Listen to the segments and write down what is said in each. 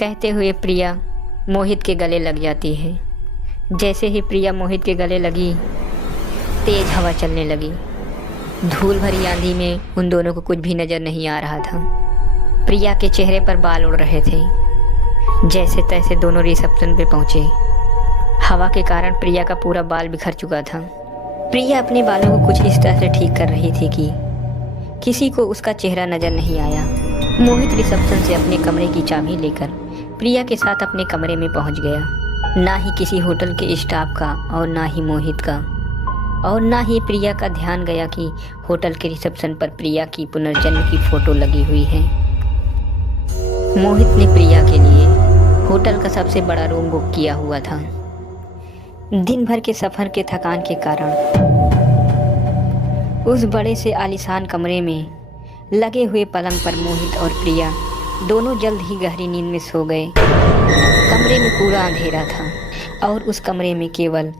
कहते हुए प्रिया मोहित के गले लग जाती है। जैसे ही प्रिया मोहित के गले लगी, तेज हवा चलने लगी। धूल भरी आंधी में उन दोनों को कुछ भी नजर नहीं आ रहा था। प्रिया के चेहरे पर बाल उड़ रहे थे। जैसे तैसे दोनों रिसेप्शन पे पहुंचे। हवा के कारण प्रिया का पूरा बाल बिखर चुका था। प्रिया अपने बालों को कुछ इस तरह से ठीक कर रही थी कि किसी को उसका चेहरा नजर नहीं आया। मोहित रिसेप्शन से अपने कमरे की चाबी लेकर प्रिया के साथ अपने कमरे में पहुंच गया। ना ही किसी होटल के स्टाफ का और ना ही मोहित का और ना ही प्रिया का ध्यान गया कि होटल के रिसेप्शन पर प्रिया की पुनर्जन्म की फोटो लगी हुई है। मोहित ने प्रिया के लिए होटल का सबसे बड़ा रूम बुक किया हुआ था। दिन भर के सफ़र के थकान के कारण उस बड़े से आलीशान कमरे में लगे हुए पलंग पर मोहित और प्रिया दोनों जल्द ही गहरी नींद में सो गए। कमरे में पूरा अंधेरा था और उस कमरे में केवल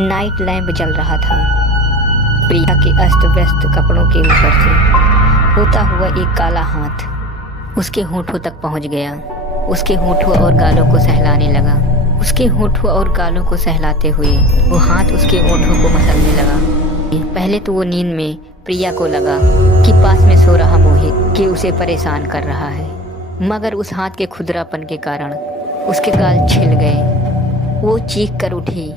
नाइट लैंप जल रहा था। प्रिया के अस्त व्यस्त कपड़ों के ऊपर से होता हुआ एक काला हाथ उसके होठों तक पहुंच गया। उसके होठों और गालों को सहलाने लगा। उसके होठों और गालों को सहलाते हुए वो हाथ उसके होठों को मसलने लगा। पहले तो वो नींद में प्रिया को लगा कि पास में सो रहा मोहित कि उसे परेशान कर रहा है, मगर उस हाथ के खुरदरापन के कारण उसके गाल छिल गए। वो चीख कर उठी